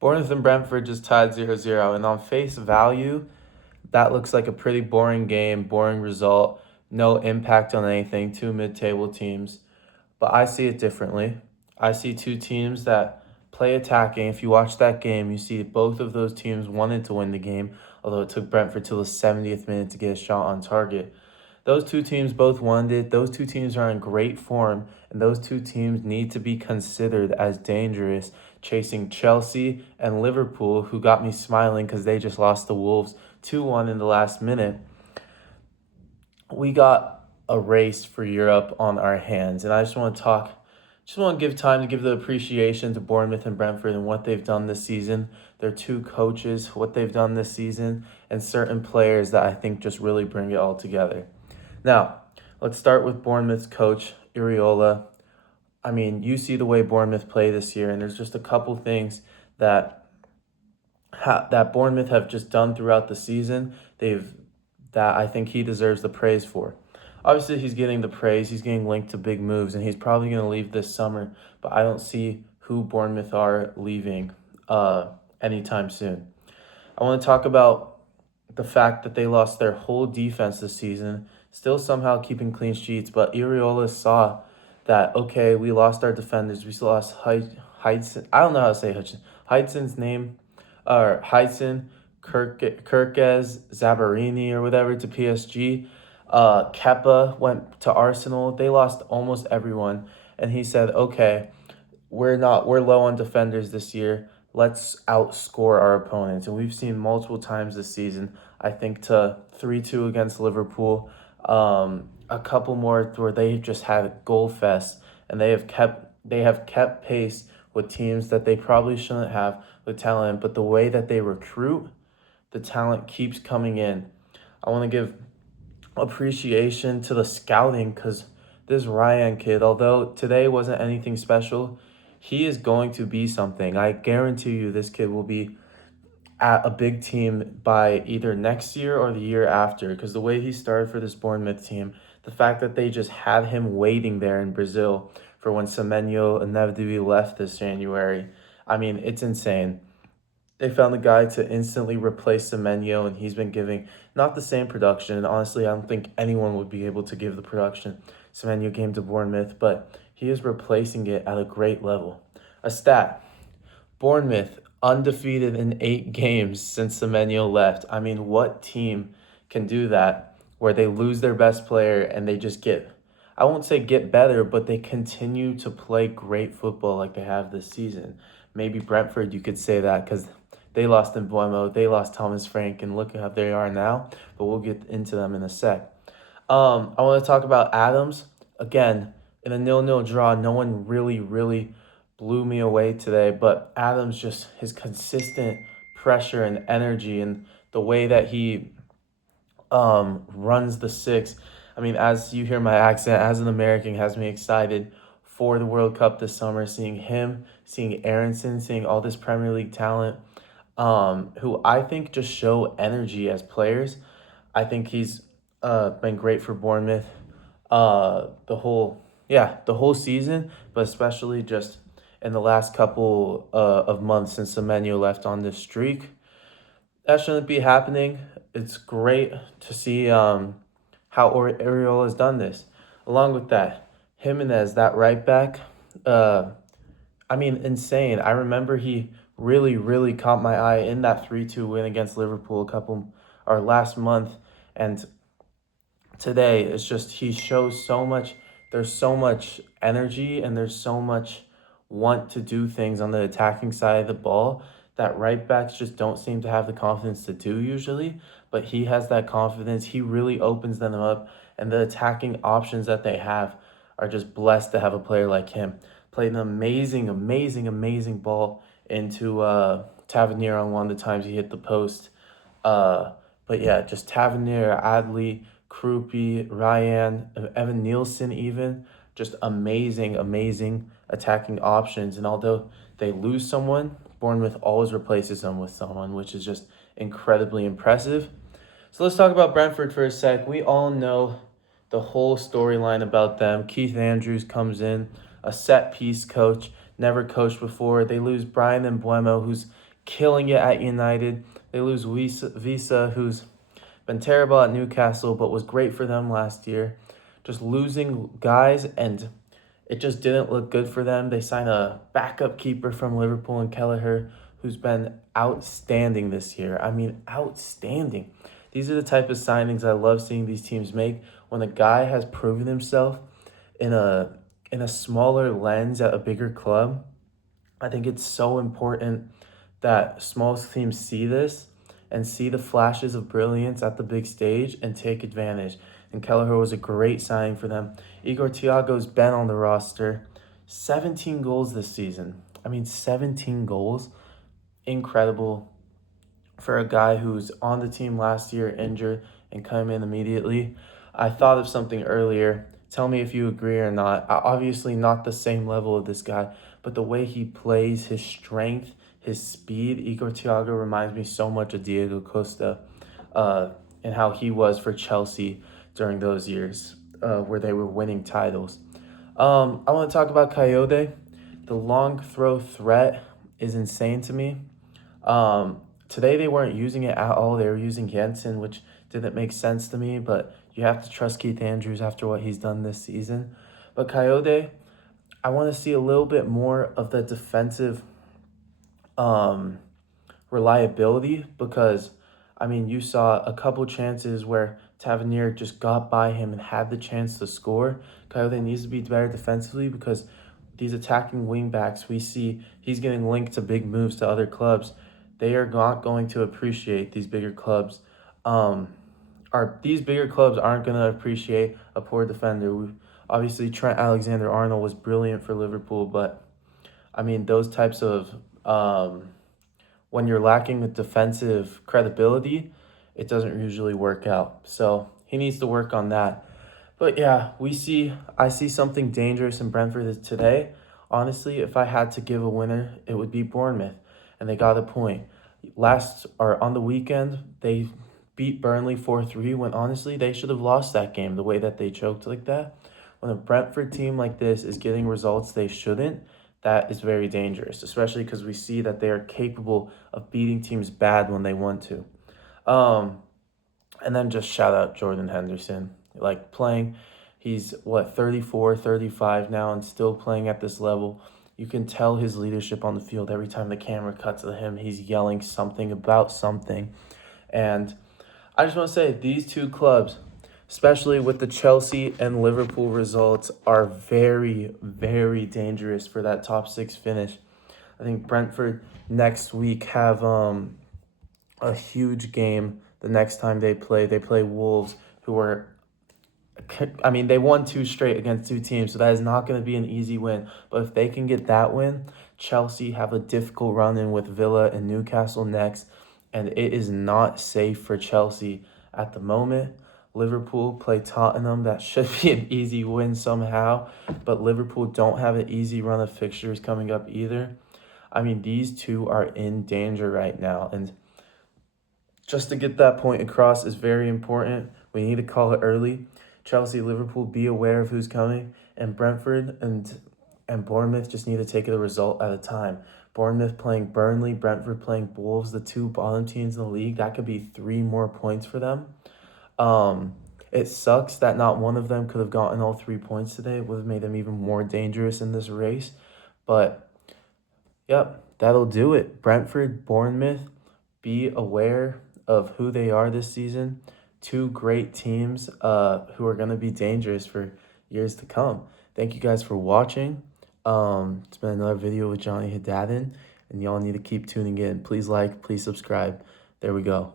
Bournemouth and Brentford just tied 0-0, and on face value, that looks like a pretty boring game, boring result, no impact on anything, two mid-table teams. But I see it differently. I see two teams that play attacking. If you watch that game, you see both of those teams wanted to win the game, although it took Brentford till the 70th minute to get a shot on target. Those two teams both wanted it. Those two teams are in great form, and those two teams need to be considered as dangerous, chasing Chelsea and Liverpool, who got me smiling because they just lost the Wolves 2-1 in the last minute. We got a race for Europe on our hands, and I just want to give time to give the appreciation to Bournemouth and Brentford and what they've done this season, their two coaches, what they've done this season, and certain players that I think just really bring it all together. Now, let's start with Bournemouth's coach, Iriola. I mean, you see the way Bournemouth play this year, and there's just a couple things that that Bournemouth have just done throughout the season. That I think he deserves the praise for. Obviously, he's getting the praise. He's getting linked to big moves, and he's probably going to leave this summer. But I don't see who Bournemouth are leaving anytime soon. I want to talk about the fact that they lost their whole defense this season, still somehow keeping clean sheets. But Iriola saw that, okay, we lost our defenders. We still lost Heidson. I don't know how to say Hudson. Heidson's name, or Heidson, Kirkez, Zabarini, or whatever, to PSG. Kepa went to Arsenal. They lost almost everyone. And he said, okay, we're low on defenders this year. Let's outscore our opponents. And we've seen multiple times this season, I think to 3-2 against Liverpool, a couple more where they just had a goal fest, and they have kept pace with teams that they probably shouldn't have with talent, but the way that they recruit, the talent keeps coming in. I want to give appreciation to the scouting because this Ryan kid, although today wasn't anything special, he is going to be something. I guarantee you this kid will be at a big team by either next year or the year after, because the way he started for this Bournemouth team, the fact that they just had him waiting there in Brazil for when Semenyo inevitably left this January, I mean, it's insane. They found the guy to instantly replace Semenyo, and he's been giving not the same production. Honestly, I don't think anyone would be able to give the production Semenyo came to Bournemouth, but he is replacing it at a great level. A stat: Bournemouth undefeated in 8 games since Semenyo left. I mean, what team can do that where they lose their best player and they just I won't say get better, but they continue to play great football like they have this season. Maybe Brentford, you could say that because they lost in Bournemouth, they lost Thomas Frank, and look at how they are now, but we'll get into them in a sec. I want to talk about Adams. Again, in a 0-0 draw, no one really blew me away today, but Adams, just his consistent pressure and energy and the way that he runs the six. I mean, as you hear my accent, as an American, has me excited for the World Cup this summer, seeing him, seeing Aronson, seeing all this Premier League talent, who I think just show energy as players. I think he's been great for Bournemouth the whole season, but especially just in the last couple of months since Semenyo left on this streak. That shouldn't be happening. It's great to see how Ariel has done this. Along with that, Jimenez, that right back, I mean, insane. I remember he really caught my eye in that 3-2 win against Liverpool last month, and today it's just he shows so much. There's so much energy and there's so much want to do things on the attacking side of the ball that right backs just don't seem to have the confidence to do usually, but he has that confidence. He really opens them up, and the attacking options that they have are just blessed to have a player like him. Played an amazing ball into Tavernier on one of the times he hit the post. But yeah, just Tavernier, Adley, Krupi, Ryan, Evan Nielsen even. Just amazing attacking options. And although they lose someone, Bournemouth always replaces them with someone, which is just incredibly impressive. So let's talk about Brentford for a sec. We all know the whole storyline about them. Keith Andrews comes in, a set-piece coach, never coached before. They lose Brian Mbeumo, who's killing it at United. They lose Visa, who's been terrible at Newcastle, but was great for them last year. Just losing guys, and it just didn't look good for them. They signed a backup keeper from Liverpool and Kelleher, who's been outstanding this year. I mean, outstanding. These are the type of signings I love seeing these teams make when a guy has proven himself in a smaller lens at a bigger club. I think it's so important that small teams see this and see the flashes of brilliance at the big stage and take advantage. And Kelleher was a great signing for them. Igor Thiago's been on the roster. 17 goals this season. I mean, 17 goals. Incredible for a guy who's on the team last year, injured, and come in immediately. I thought of something earlier. Tell me if you agree or not. Obviously not the same level of this guy, but the way he plays, his strength, his speed. Igor Thiago reminds me so much of Diego Costa and how he was for Chelsea during those years where they were winning titles. I want to talk about Coyote. The long throw threat is insane to me. Today they weren't using it at all. They were using Jensen, which didn't make sense to me, but you have to trust Keith Andrews after what he's done this season. But Coyote, I want to see a little bit more of the defensive reliability because, I mean, you saw a couple chances where Tavernier just got by him and had the chance to score. Coyote needs to be better defensively because these attacking wingbacks, we see he's getting linked to big moves to other clubs. They are not going to appreciate these bigger clubs. These bigger clubs aren't going to appreciate a poor defender. Obviously, Trent Alexander-Arnold was brilliant for Liverpool, but I mean, those types of when you're lacking with defensive credibility, it doesn't usually work out. So he needs to work on that. But yeah, I see something dangerous in Brentford today. Honestly, if I had to give a winner, it would be Bournemouth, and they got a point. On the weekend, they beat Burnley 4-3 when honestly they should have lost that game the way that they choked like that. When a Brentford team like this is getting results they shouldn't, that is very dangerous, especially because we see that they are capable of beating teams bad when they want to. And then just shout out Jordan Henderson. Like playing, he's 34, 35 now and still playing at this level. You can tell his leadership on the field. Every time the camera cuts to him, he's yelling something about something. And I just want to say these two clubs, especially with the Chelsea and Liverpool results, are very, very dangerous for that top six finish. I think Brentford next week have a huge game the next time they play. They play Wolves, they won 2 straight against 2 teams, so that is not going to be an easy win. But if they can get that win, Chelsea have a difficult run in with Villa and Newcastle next, and it is not safe for Chelsea at the moment. Liverpool play Tottenham. That should be an easy win somehow, but Liverpool don't have an easy run of fixtures coming up either. I mean, these two are in danger right now, and just to get that point across is very important. We need to call it early. Chelsea, Liverpool, be aware of who's coming, and Brentford and Bournemouth just need to take it a result at a time. Bournemouth playing Burnley, Brentford playing Wolves, the 2 bottom teams in the league. That could be 3 more points for them. It sucks that not one of them could have gotten all 3 points today. It would have made them even more dangerous in this race. But, yep, that'll do it. Brentford, Bournemouth, be aware of who they are this season. 2 great teams who are going to be dangerous for years to come. Thank you guys for watching. It's been another video with Johnny Haddadin, and y'all need to keep tuning in. Please like, please subscribe. There we go.